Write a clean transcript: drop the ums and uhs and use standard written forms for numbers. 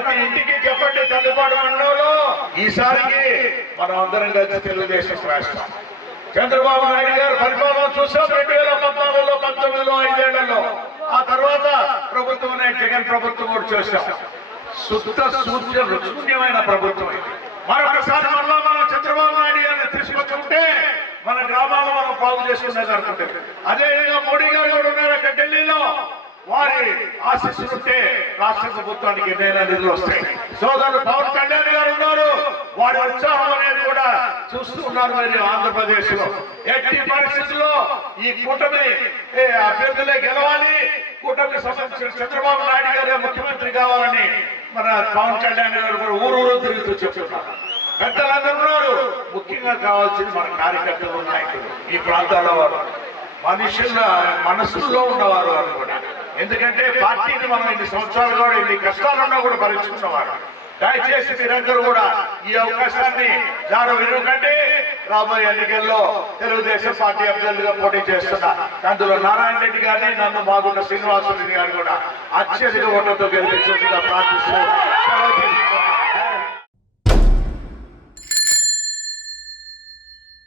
ప్రతి ఇంటికి చెప్పండి తల్లిపాడు మండలంలో ఈసారికి మనం అందరం కలిసి తెలుగుదేశం రాష్ట్రం చంద్రబాబు నాయుడు గారు పరిపాలన చూసాం 2014లో 19లో 5 ఏళ్లలో ఆ తర్వాత ప్రభుత్వం జగన్ ప్రభుత్వం కూడా చూసాం శుద్ధ శూన్యమైన ప్రభుత్వం ఇది మరొకసారి మళ్ళా మనం చంద్రబాబు నాయుడు గారిని తీసుకొచ్చుకుంటే మన గ్రామాలను మనం బాగు చేసుకునేది అనుకుంటే అదేవిధంగా మోడీ గారు కూడా ఉన్నారు అక్కడ ఢిల్లీలో వారి ఆశీస్సులుంటే రాష్ట్ర ప్రభుత్వానికి ఎన్నైనా నిధులు వస్తాయి సోదరుడు పవన్ కళ్యాణ్ గారు ఉన్నారు వారి ఉత్సాహం అనేది కూడా చూస్తూ ఉన్నారు మీరు ఆంధ్రప్రదేశ్ లో ఎట్టి పరిస్థితుల్లో ఈ కూటమి అభ్యర్థులే గెలవాలి కూటమికి సంబంధించిన చంద్రబాబు నాయుడు గారే ముఖ్యమంత్రి కావాలని మన పవన్ కళ్యాణ్ గారు కూడా ఊరూరు తిరుగుతూ చెప్తున్నారు పెద్దలందరూ ఉన్నారు ముఖ్యంగా కావాల్సింది మన కార్యకర్తలు నాయకులు ఈ ప్రాంతాల్లో వారు మనసుల్లో ఉన్నవారు అని కూడా ఎందుకంటే పార్టీని మనం ఇన్ని సంవత్సరాలు కూడా ఇన్ని కష్టాలున్నా కూడా భరించుకున్నవారు దయచేసి మీరందరూ కూడా ఈ అవకాశాన్ని వినకండి రాబోయే ఎన్నికల్లో తెలుగుదేశం పార్టీ అభ్యర్థిగా పోటీ చేస్తున్నా అందులో నారాయణ రెడ్డి గారిని నన్ను మాగుంట శ్రీనివాసరెడ్డి గారు కూడా అత్యధిక ఓట్లతో గెలిపించేట్టుగా ప్రార్థిస్తూ